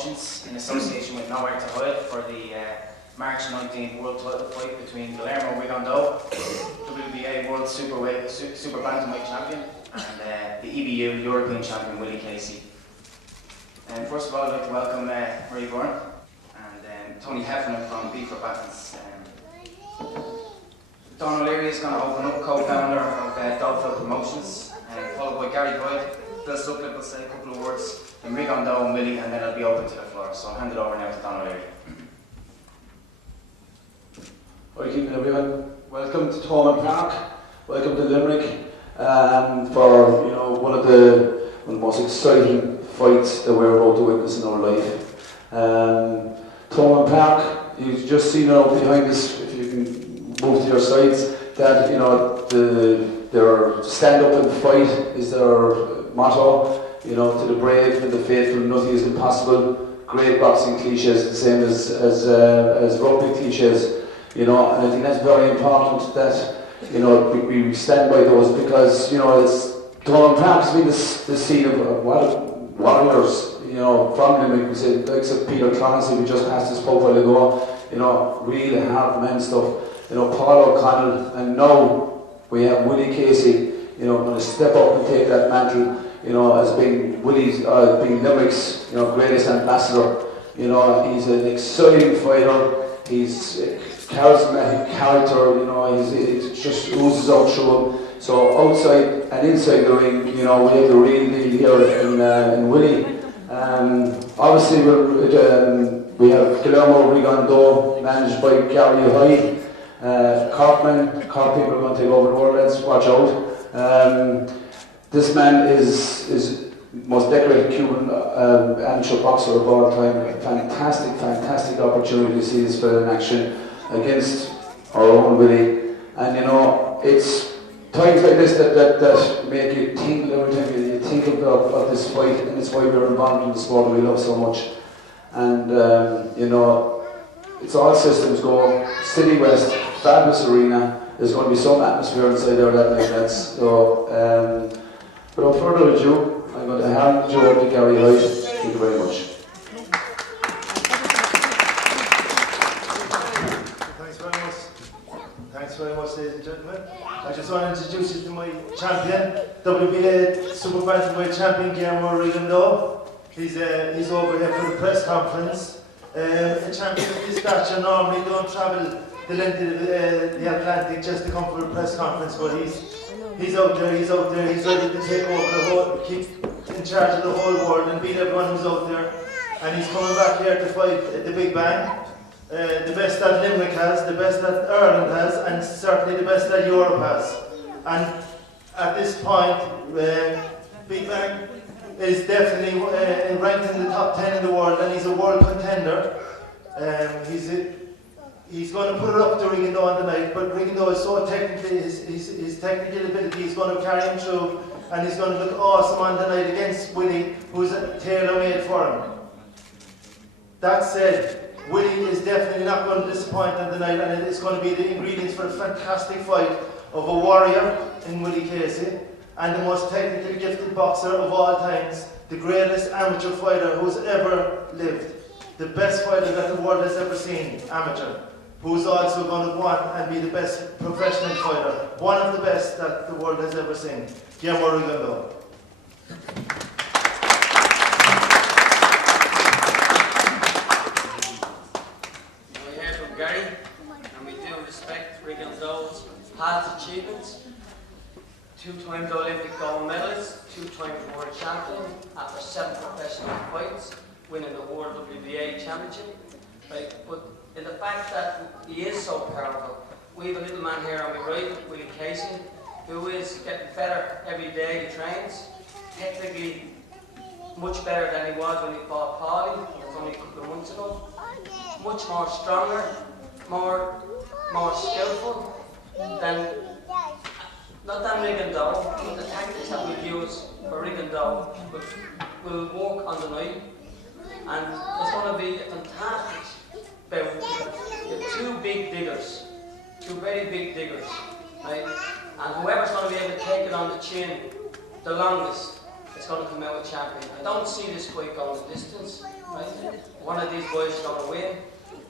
Promotions in association with Nowhere to Hide for the March 19th World Title fight between Guillermo Rigondeaux, WBA World Super Bantamweight Champion, and the EBU European Champion Willie Casey. And first of all, I'd like to welcome Marie Byrne and Tony Heffernan from B for Battles. Don O'Leary is going to open up, co-founder of Dogfield Promotions, followed by Gary Boyd. Bill Sutcliffe will say a couple of words, and Rigondeaux and Willie, and then it'll be open to the floor. So I'll hand it over now to Don O'Leary. Hi, evening everyone. Welcome to Thomond Park. Welcome to Limerick, for one of the most exciting fights that we're about to witness in our life. Thomond Park, you've just seen it out behind us. If you can move to your sides, that their stand up and fight is their motto. To the brave and the faithful, nothing is impossible. Great boxing cliches, the same as rugby cliches. And I think that's very important that we stand by those, because it's Thomond Park's been the scene of warriors. From Limerick, we said likes of Peter Clancy, we just passed this pub a while ago. Really hard men stuff. Paul O'Connell, and now we have Willie Casey. Going to step up and take that mantle. As being Willie's, being Limerick's, greatest ambassador. He's an exciting fighter. He's a charismatic character. It just oozes out through him. So outside and inside the ring, we have the real deal here in Willie. Obviously, we have Guillermo Rigondeaux, managed by Gary Hyde. Cork people are going to take over the world. Let's watch out. This man is most decorated Cuban amateur boxer of all time. Fantastic opportunity to see this fella in action against our own Willie. And it's times like this that make you think every time you think of this fight, and it's why we're involved in the sport that we love so much. And it's all systems go. City West, fabulous arena. There's going to be some atmosphere inside there that night. So. Without further ado, I'm going to hand you over to Gary Hyde. Thank you very much. Thanks very much, ladies and gentlemen. I just want to introduce you to my champion, WBA Super Bantamweight Champion Guillermo Rigondeaux. He's over here for the press conference. A champion of this stature normally don't travel the length of the Atlantic just to come for a press conference, but he's out there, he's ready to take over keep in charge of the whole world and beat everyone who's out there. And he's coming back here to fight the Big Bang. The best that Limerick has, the best that Ireland has, and certainly the best that Europe has. And at this point, Big Bang is definitely ranked in the top 10 in the world, and he's a world contender. He's going to put it up to Rigondeaux on the night, but Rigondeaux is so technically, his technical ability is going to carry him through, and he's going to look awesome on the night against Willie, who's tailor-made for him. That said, Willie is definitely not going to disappoint on the night, and it's going to be the ingredients for a fantastic fight of a warrior in Willie Casey, and the most technically gifted boxer of all times, the greatest amateur fighter who's ever lived, the best fighter that the world has ever seen, amateur, who's also going to go on and be the best professional fighter, one of the best that the world has ever seen, Guillermo Rigondeaux. We hear from Gary, and we do respect Rigondeaux's past achievements. Two-time Olympic gold medalist, two-time world champion, after 7 professional fights, winning the World WBA Championship. Right? But in the fact that he is so powerful, we have a little man here on the right, Willie Casey, who is getting better every day he trains, technically much better than he was when he fought Paulie, it was only a couple of months ago, much more stronger, more skillful than, not than Rigondeaux, but the tactics that we use for Rigondeaux will work on the night, and it's going to be a fantastic bout with 2 big diggers, 2 very big diggers, right? And whoever's going to be able to take it on the chin the longest, that's going to come out a champion. I don't see this fight going the distance. Right? One of these boys is going to win,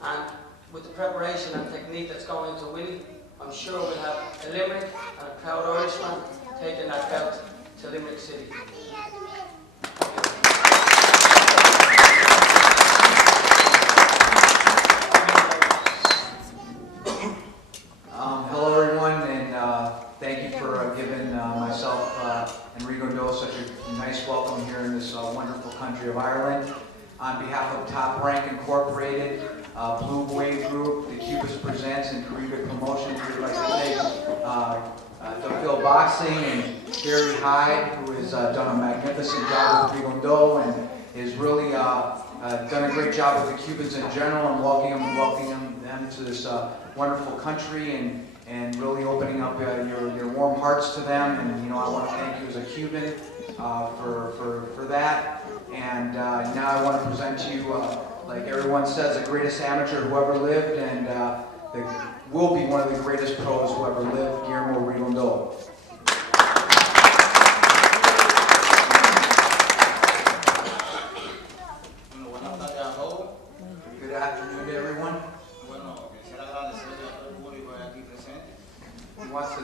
and with the preparation and technique that's going into Willie, I'm sure we'll have a Limerick and a proud Irishman taking that belt to Limerick City. Hello everyone, and thank you for giving myself and Rigondeaux such a nice welcome here in this wonderful country of Ireland. On behalf of Top Rank Incorporated, Blue Wave Group, the Cubas Presents, and Kariba Promotions, we'd like to thank Phil Boxing and Gary Hyde, who has done a magnificent job with Rigondeaux and has really done a great job with the Cubans in general and welcoming them to this wonderful country and really opening up your warm hearts to them. And I want to thank you as a Cuban for that. And now I want to present to you, like everyone says, the greatest amateur who ever lived, and will be one of the greatest pros who ever lived, Guillermo Rigondeaux. Good afternoon to everyone. He wants to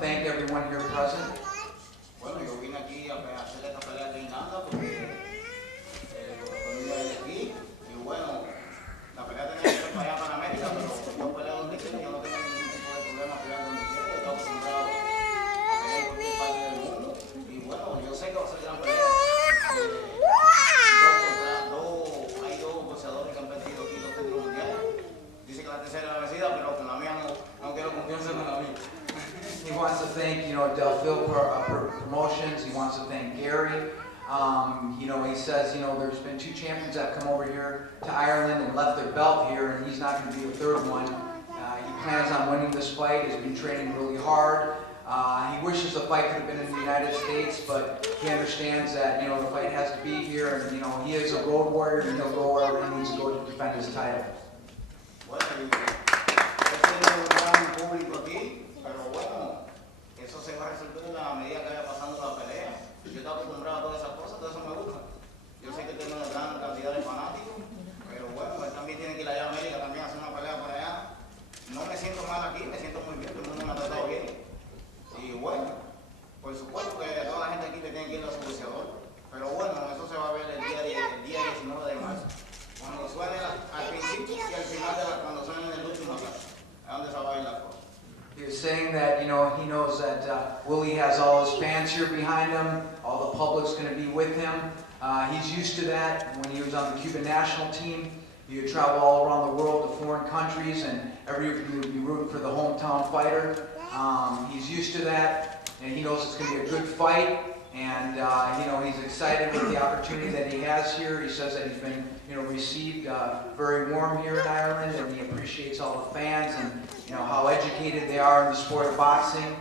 thank everyone here present. Bueno, yo vine aquí a hacer esta pelea de nada porque aquí y bueno, la pelea tenía que ser para allá para América, pero yo peleo donde quiera, yo no tengo ningún tipo de problema peleando donde quiera, yo estoy acostumbrado a pelear en cualquier parte del mundo y bueno, yo sé que va a ser gran pelea. Hay dos boxeadores que han perdido aquí los títulos mundiales. Dice que la tercera es la vencida, pero con la mía no quiero confianza en la mía. He wants to thank, Delphil Promotions. He wants to thank Gary. He says, there's been 2 champions that have come over here to Ireland and left their belt here, and he's not going to be the 3rd one. He plans on winning this fight. He's been training really hard. He wishes the fight could have been in the United States, but he understands that, the fight has to be here, and, he is a road warrior, and he'll go wherever he needs to go to defend his title. Pero bueno, eso se va a resolver a medida que vaya pasando la pelea. Yo estoy acostumbrado a todas esas cosas, todo eso me gusta. Yo sé que tengo una gran cantidad de fanáticos, pero bueno, él también tiene que ir allá a América también a hacer una pelea por allá. No me siento mal aquí, me siento muy bien, todo el mundo me ha tratado bien. Y bueno, por supuesto que toda la gente aquí le tiene que ir a su boxeador, pero bueno, eso se va a ver el día 19 de marzo. Cuando suene al principio y al final, cuando suene en el último acá, es donde se va a ver la cosa. He was saying that, he knows that Willie has all his fans here behind him, all the public's going to be with him. He's used to that. When he was on the Cuban national team, he would travel all around the world to foreign countries, and every year he would be rooting for the hometown fighter. He's used to that, and he knows it's going to be a good fight, and he's excited with the opportunity that he has here. He says that he's been received very warm here in Ireland, and he appreciates all the fans and how educated they are in the sport of boxing,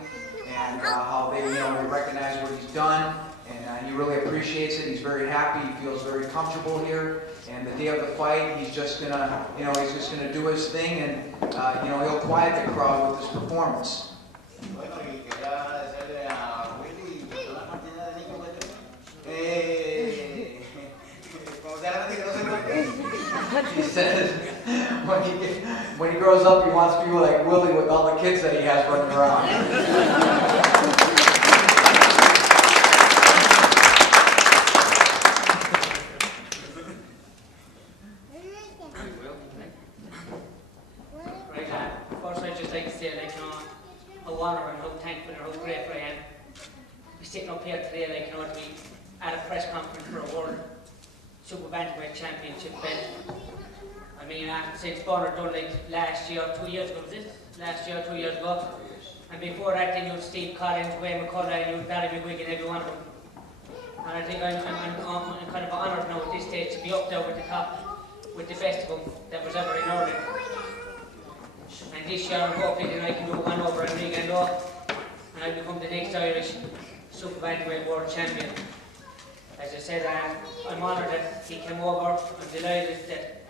and how they they recognize what he's done, and he really appreciates it. He's very happy. He feels very comfortable here. And the day of the fight, he's just gonna do his thing, and he'll quiet the crowd with his performance. Bueno, y quería agradecerle a Willie por toda la cantidad de niños que tiene. Como sea la que no se me He says when he grows up, he wants to be like Willie with all the kids that he has running around. First, I'd just like to say, how honoured and how thankful and how grateful I am to be sitting up here today, to be at a press conference for a World Super Bantamweight Championship belt. I mean, since Bonner done last year, 2 years ago, was it? Last year, 2 years ago. And before that, then you had Steve Collins, Wayne McCullough, and you had Barry McGuigan, every one of them. And I think I'm kind of honoured now at this stage to be up there with the top, with the best of them that was ever in Ireland. And this year, I'm hoping that I can do one over in Rigondeaux, and I'll become the next Irish Super Bantamweight World Champion. As I said, I'm honoured that he came over. I'm delighted that,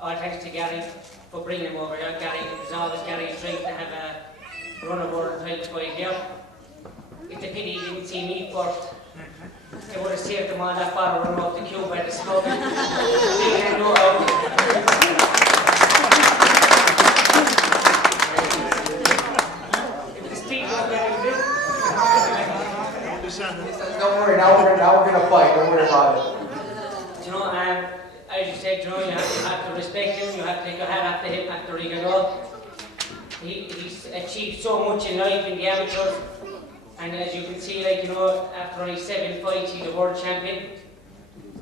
all thanks to Gary for bringing him over. Gary, it was always Gary's dream to have a run of world title fight here. It's a pity he didn't see me first. It would have saved them all that bottle run off the cube by the smoke. They didn't know how. If the steam was better, Don't worry, now we're gonna fight. Don't worry about it. you know, as you said, you know, you have to respect him, you have to take your hat off to him after Rigondeaux. He's achieved so much in life in the amateurs, and as you can see, like, you know, after only 7 fights, he's a world champion.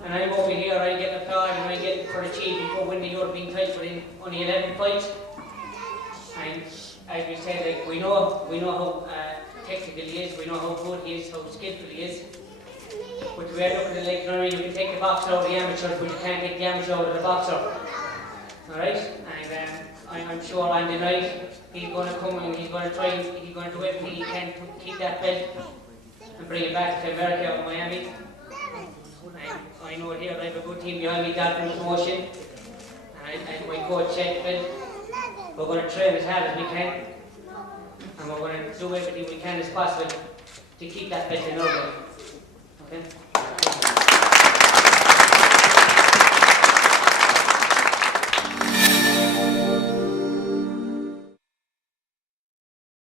And I'm over here, I get applaud and I get for achieving for winning the European title in only 11 fights. And as we said, like, we know how technical he is, we know how good he is, how skillful he is. But we are looking at, like, you know, you can take the boxer out of the amateurs, but you can't take the amateur out of the boxer. Alright? And I'm sure on the night he's going to come and he's going to try, he's going to do everything he can to keep that belt and bring it back to America or Miami. I know here I have a good team behind me, Dalton Promotion, and my coach Sheffield. We're going to train as hard as we can, and we're going to do everything we can as possible to keep that belt in order. Okay?